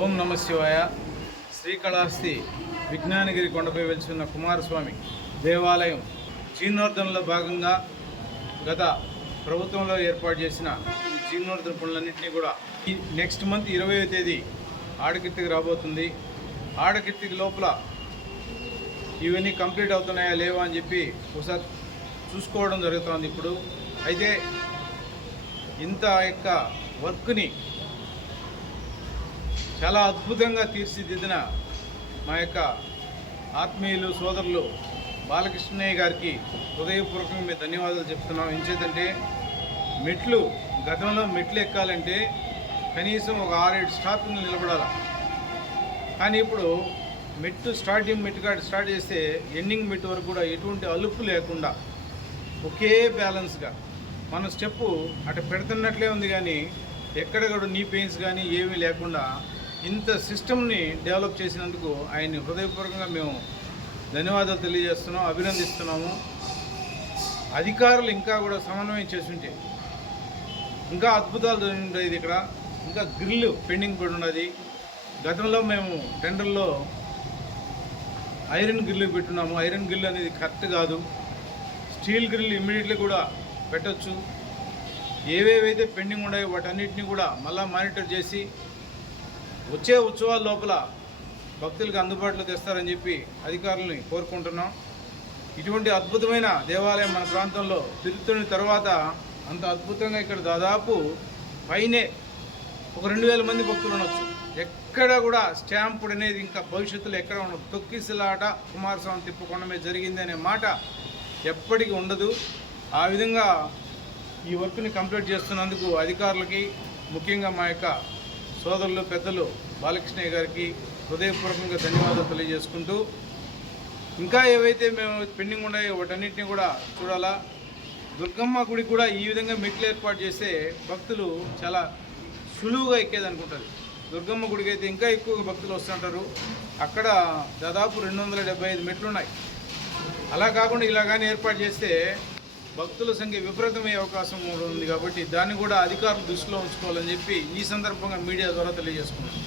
ఓం నమ శివాయ. శ్రీకాళహస్తి విజ్ఞానగిరి కొండపై వెలిసిన కుమారస్వామి దేవాలయం జీర్ణోద్ధరణలో భాగంగా గత ప్రభుత్వంలో ఏర్పాటు చేసిన ఈ జీర్ణోద్ధరణ పనులన్నింటినీ కూడా ఈ నెక్స్ట్ మంత్ 20వ తేదీ ఆడకిర్తికి రాబోతుంది. ఆడకిర్తికి లోపల ఇవన్నీ కంప్లీట్ అవుతున్నాయా లేవా అని చెప్పి ఒకసారి చూసుకోవడం జరుగుతుంది. ఇప్పుడు అయితే ఇంత యొక్క వర్క్ని చాలా అద్భుతంగా తీర్చిదిద్దిన మా యొక్క ఆత్మీయులు సోదరులు బాలకృష్ణయ్య గారికి హృదయపూర్వకంగా మేము ధన్యవాదాలు చెప్తున్నాం. ఎంచేతంటే గతంలో మెట్లు ఎక్కాలంటే కనీసం ఒక 6-7 స్టాప్లు నిలబడాలి. కానీ ఇప్పుడు స్టార్ట్ చేస్తే ఎండింగ్ మెట్టు వరకు కూడా ఎటువంటి అలుపు లేకుండా ఒకే బ్యాలెన్స్గా మన స్టెప్పు అటు పెడుతున్నట్లే ఉంది. కానీ ఎక్కడ కూడా నీ పెయిన్స్ కానీ ఏమీ లేకుండా ఇంత సిస్టమ్ని డెవలప్ చేసినందుకు ఆయన్ని హృదయపూర్వకంగా మేము ధన్యవాదాలు తెలియజేస్తున్నాం, అభినందిస్తున్నాము. అధికారులు ఇంకా కూడా సమన్వయం చేస్తుంటే ఇంకా అద్భుతాలు ఉండేది. ఇక్కడ ఇంకా గ్రిల్ పెండింగ్ పడి ఉన్నది. గతంలో మేము టెండర్లో ఐరన్ గ్రిల్ పెట్టున్నాము. ఐరన్ గ్రిల్ అనేది కరెక్ట్ కాదు. స్టీల్ గ్రిల్ ఇమ్మీడియట్లీ కూడా పెట్టచ్చు. ఏవేవైతే పెండింగ్ ఉన్నాయో వాటన్నిటిని కూడా మళ్ళీ మానిటర్ చేసి వచ్చే ఉత్సవాల లోపల భక్తులకు అందుబాటులో తెస్తారని చెప్పి అధికారులని కోరుకుంటున్నాం. ఇటువంటి అద్భుతమైన దేవాలయం మన ప్రాంతంలో తిరుత్తని తర్వాత అంత అద్భుతంగా ఇక్కడ దాదాపు పైనే ఒక 2000 మంది భక్తులు ఉండొచ్చు. ఎక్కడ కూడా స్టాంపుడ్ అనేది ఇంకా భవిష్యత్తులో ఎక్కడ ఉండదు. తొక్కిసలాట కుమారస్వామి తిప్పకొండ మీద జరిగింది అనే మాట ఎప్పటికీ ఉండదు. ఆ విధంగా ఈ వర్క్ని కంప్లీట్ చేస్తున్నందుకు అధికారులకి, ముఖ్యంగా మా యొక్క సోదరులు పెద్దలు బాలకృష్ణయ్య గారికి హృదయపూర్వకంగా ధన్యవాదాలు తెలియజేసుకుంటూ, ఇంకా ఏవైతే మేము పెండింగ్ ఉన్నాయో వాటన్నిటిని కూడా చూడాలా. దుర్గమ్మ గుడి కూడా ఈ విధంగా మెట్లు ఏర్పాటు చేస్తే భక్తులు చాలా సులువుగా ఎక్కేదనుకుంటుంది. దుర్గమ్మ గుడికి అయితే ఇంకా ఎక్కువగా భక్తులు వస్తుంటారు. అక్కడ దాదాపు 275 మెట్లు ఉన్నాయి. అలా కాకుండా ఇలా కానీ ఏర్పాటు చేస్తే భక్తుల సంఖ్య విపరీతమయ్యే అవకాశం ఉంది. కాబట్టి దాన్ని కూడా అధికారులు దృష్టిలో ఉంచుకోవాలని చెప్పి ఈ సందర్భంగా మీడియా ద్వారా తెలియజేసుకున్నాను.